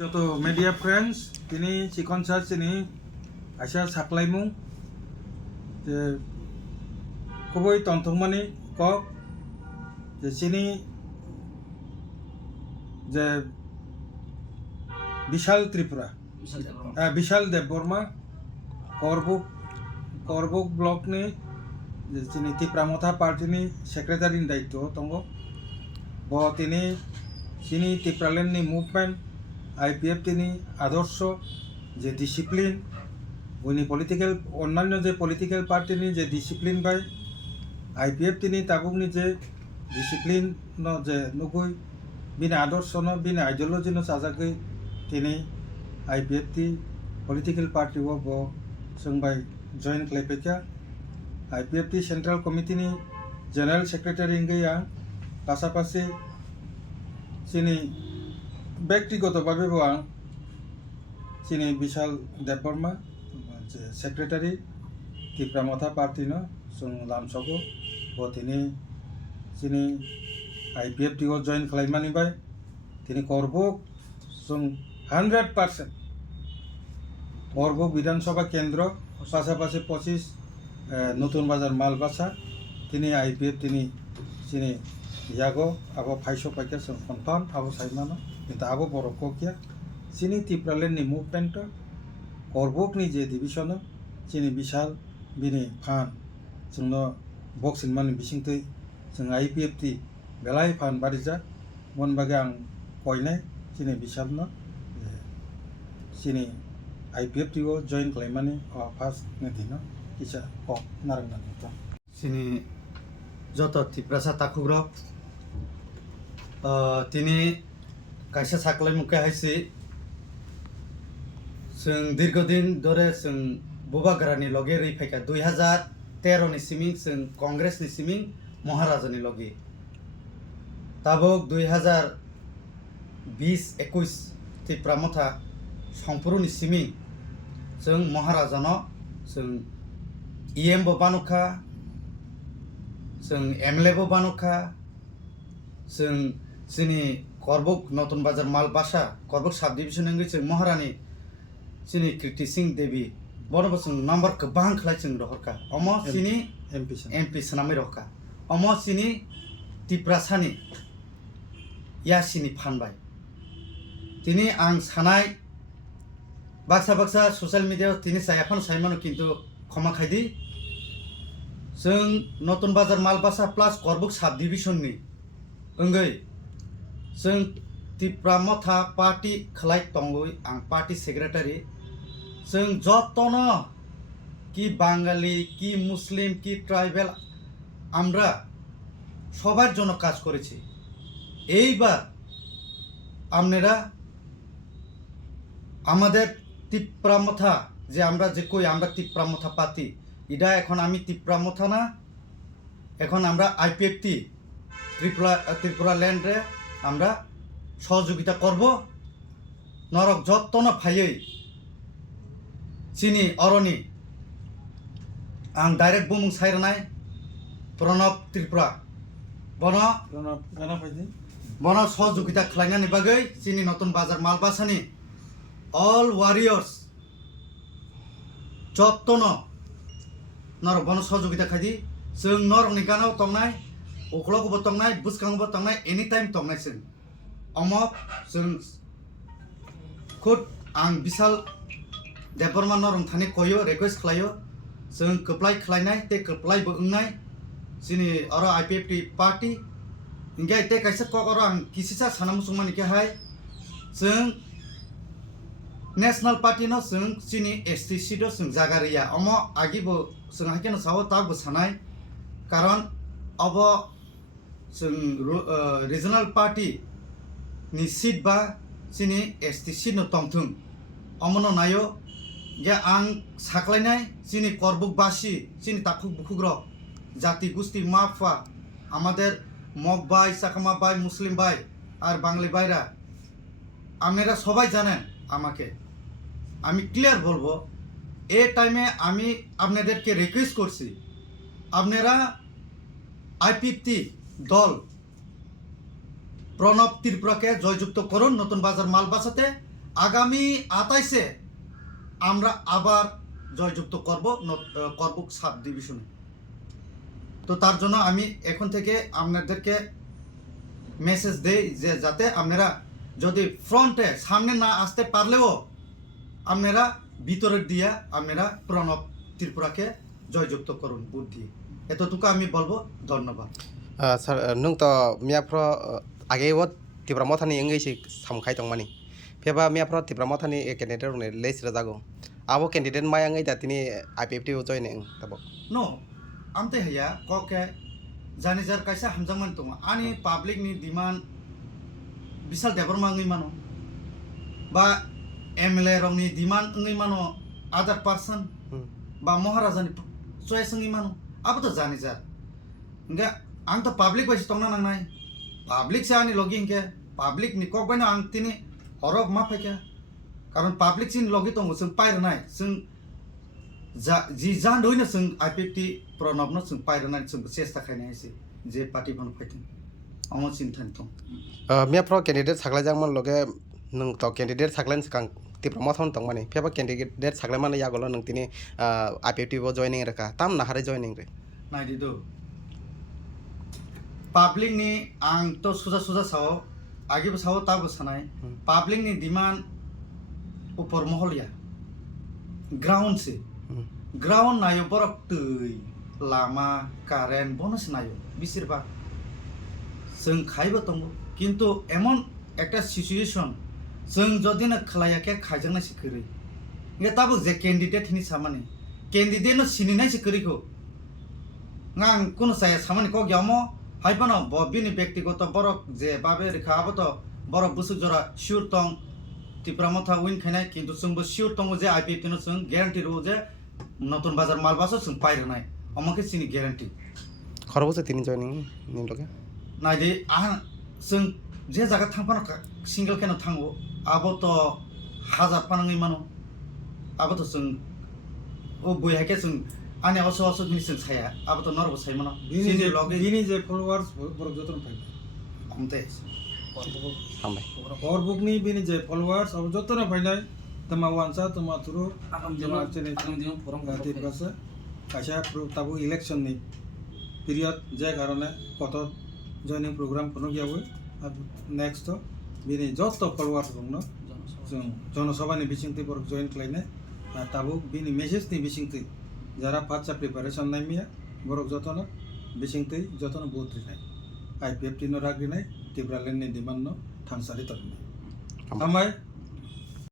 যত media friends তিনি চিকন সার চিনি আইসা সাকলাইমু যে খুবই তন্থমানি কক যে চিনি যে বিশাল ত্রিপুরা বিশাল দেববর্মা করবুক ব্লকনি যে চিনি ত্রিপুরা মথা পার্টিनि সেক্রেটারিनि दायित्व दङ ब তিনি চিনি ত্রিপুরালেण्डनि मुभमेन्ट IPFTनि आदर्श जे डिसिप्लिन उनि पलिटिकल अन्यान्य जे पलिटिकल पार्टीनि जे डिसिप्लिन बाय IPFTनि ताबुकनि जे डिसिप्लिन न जे नुगुइ बिनि आदर्श न बिनि आइडियोलॉजी न साजागै तिनि IPFT पलिटिकल पार्टी वो ब जोंबाय जइन खालायफैखा IPFT सेंट्रल कमिटिनि जनरल सेक्रेटारि गैया पासापासि चिनि ব্যক্তিগতভাবেও आं চিনি বিশাল দেববর্মা যে সেক্রেটারি ত্রিপুরা মথা পার্টিनो जों लामसगो ब তিনি চিনি IPFT ও জয়েন खालायमानिबाय তিনি करबुक जों 100% करबुक विधानसभा केंद्र पासापासि 25 नतुन बाजार मालबासा তিনি IPFTनि চিনি यागो आबो फाइसो पाइका जों कनफार्म आबो साइमानो কিন্তু আবো বড় কোকিয়া চিনি ত্রিপুরালেण्डनि मुभमेन्ट करबुकनि जे डिभिसन चिनि बिशाल बिनि फान जोंनो बक्सिन मानि बिसिंतै जों IPFT बेलाय फान बारिजा मन बागे आं कयनाय चिनि बिशालनो चिनि IPFT ओ जइन खालायमानि फार्स्ट नेदिनो किसा कक नारंनानि तो चिनि जत ত্রিপুরা ताकुग्रक তিনি কাইসা সাকলাই মুখে হাইছি जों दीर्घदिन धरे जों बुबाग्रानि लगे रैफायखा 2013 नि सिमिं जों कांग्रेसनि सिमिं महाराजानि लगे ताबुक 2020-21 त्रिपुरा मथा संपुरुनि सिमिं जों महाराजानो जों EM बो बानुखा जों MLA बो बानुखा जों जोंनि करबुक नतुन बाजार मालबासा करबुक साब डिविजन जों महारानी चिनि कृति सिंह देवी बरबो जों नम्बर गोबां खालाय जों रहरखा अम चिनि MP सनामै रहखा अम चिनि टिप्रासानि यासिनि फानबाय तिनि आं सानाय बाक्सा ससियेल मिडिया तिनि सायाफान साइमानो किन्तु क्षमा खायदि जों नतुन बाजार मालबासा प्लस करबुक साब डिविजननि ओंगै जों त्रिपुरा मथा पार्टी खालाय तंगुइ आं पार्टी सेक्रेटारि जों जतनो कि बांगाली कि मुस्लिम कि ट्राइबेल আমরা সবার জন্য কাজ করেছি এইবার আপনারা আমাদের ত্রিপুরা মথা যে আমরা যে কই আমরা ত্রিপুরা মথা পাতি এটা এখন আমি ত্রিপুরা মথা না এখন আমরা IPFT ত্রিপুরা ল্যান্ডে আমরা সহযোগিতা করব নরক যত্ন ফাইयै চিনি অরণি आं डाइरेक्ट बुमुं सायरनाय प्रणब त्रिपुरा बन सहयोगिता खालायनायनि बागै चिनि नतुन बाजार मालबासानि अल वारियर्स जत्न नरक बन सहयोगिता खायदि जों नरकनि गानाव तंनाय अख्लागबो तंनाय बुसखांबो तंनाय एनी टाइम तंनाय जों अमक जों खुद आं बिशाल देबबर्मा रंमखानि कयो रिक्वेस्ट खालायो जों कोप्लाय खालायनाय ते कोप्लायबो ओंनाय जोंनि आरो IPFT पार्टी इंगे ते कायसे कक आरो आं किसिसा साना मुसुमानिके हाय जों नेशनल पार्टी न जों जोंनि STC दो जों जागारिया अम आगिबो जों हायकेन सावो ताबो सानाय कारण अब जों रिजनल पार्टी नि सीट बा जोंनि STC न तंथुं अमनो नायो যে आं साख्लायनाय जोंनि करबुकबासि जोंनि ताकुक बुकुग्रक জাতি গোষ্ঠী মাফা আমাদের মগ ভাই চাকমা ভাই মুসলিম ভাই আর বাঙালি ভাইরা আপনারা সবাই জানেন আমাকে আমি ক্লিয়ার বলবো এই টাইমে আমি আপনাদেরকে রিকোয়েস্ট করছি আপনারা IPFT দল প্রণব ত্রিপুরাকে জয়যুক্ত করুন নতুন বাজার মালবাসাতে আগামী 28-এ আমরা আবার জয়যুক্ত করব করবুক সাব ডিভিশনে। তো তার জন্য আমি এখন থেকে আপনাদেরকে মেসেজ দেই যে যাতে আপনারা যদি ফ্রন্টে সামনে না আসতে পারলেও আপনারা ভিতরের দিয়ে আপনারা প্রণব ত্রিপুরাকে জয়যুক্ত করুন ভোট দিয়ে। এতটুকু আমি বলবো। ধন্যবাদ। স্যার নों তো মিয়াফ্র আগে ও Tipra Mothani engage samkhai tongmani pheba miapro Tipra Mothani candidate rone leisra jago abo candidate mai angai ta tini IPFT o joining tabo नो आमते हैया कके जानिजार कायसा हामजामान दङ आनि पाब्लिक नि डिमान्ड बिशाल देबरमा ngै मानो बा एमएलए रंनि डिमान्ड ngै मानो अदर पर्सन बा महाराजानि चॉइस ngै मानो अब त जानिजार इंगा आं त पाब्लिक बायसि तंना नांनाय पाब्लिक से आनि लगिं के पाब्लिक नि कक बायना आं तिनि हरब मा फायका कारण पाब्लिक सिन लगी दङ जों पायरनाय जों जी जान दोइनो जों IPFT प्रणबनो जों पायरनाय जों चेष्टा खायनायसि जे पार्टी बन फायथिं आं चिन्ता दं miapro candidate saklai jangman loge nung to candidate saklan sakang Tipra Mothani tongmani pheba candidate saklai man yagolo nung tini IPFT o joining reka tam nahare joining re नायदिदो पाब्लिक नि आं तो सुजा सुजा साव आगे साव ताबो सानाय पाब्लिक नि डिमान्ड ऊपर महलिया ground से ground नायो बरक तै लामा कारेन्ट बनस नायो बिसिरबा जों खायबो दंबो किन्तु एमन একটা सिचुएशन जों जदिनो खलायाके खायजांनाय सिखरै इंगा ताबो जे कैंडिडेट नि सामानि कैंडिडेट नो सिनिनाय सिखरैखौ ngang kuno saya samani ko gyamo haibano bo bini ব্যক্তিগত borok je babe rekha aboto borok busuk jora sure tong Tipra Motha win khainai kintu sungbo sure tong je IPFT no sung guarantee ro je নতুন বাজার মালবাসও sung pairo nai আমাকে চিনি guarantee খরবছে তিনি joining ni loge নাইদি আহ जों যে জায়গা থাংপানো single কেন থাংবো আবো তো হাজার পানাङै मानो আবো তো जों ও বইহাকে जों आने असो असो जिनिस जों साया आबो तो नरबो साय मानो बिनि लगे बिनि जे फलोवार्स बरक जतन फाय हमते hambai Karbook ni bini je followers अब जतन फायनाय तमा वानसा तमा थुरु तमा चेने फोरम गाति बस आशा प्रो ताबो इलेक्शन नि पीरियड जे कारणे कत जॉइनिंग प्रोग्राम कोनो गयाबो अब नेक्स्ट बिनि जस्ट फलोवार्स दंनो जों जनसभानि बिसिंति बरक जॉइन खालायनाय ताबो बिनि मेसेज नि बिसिंति যারা বাচ্চা প্রিপারেশন নাইমিয়া বরক যতন বিসিংতে যতন বহুত রিনাই IPFT নো রাগ রিনাই টিপ্রালেন নি ডিমান্ড নো থামসারি তরনি আমায়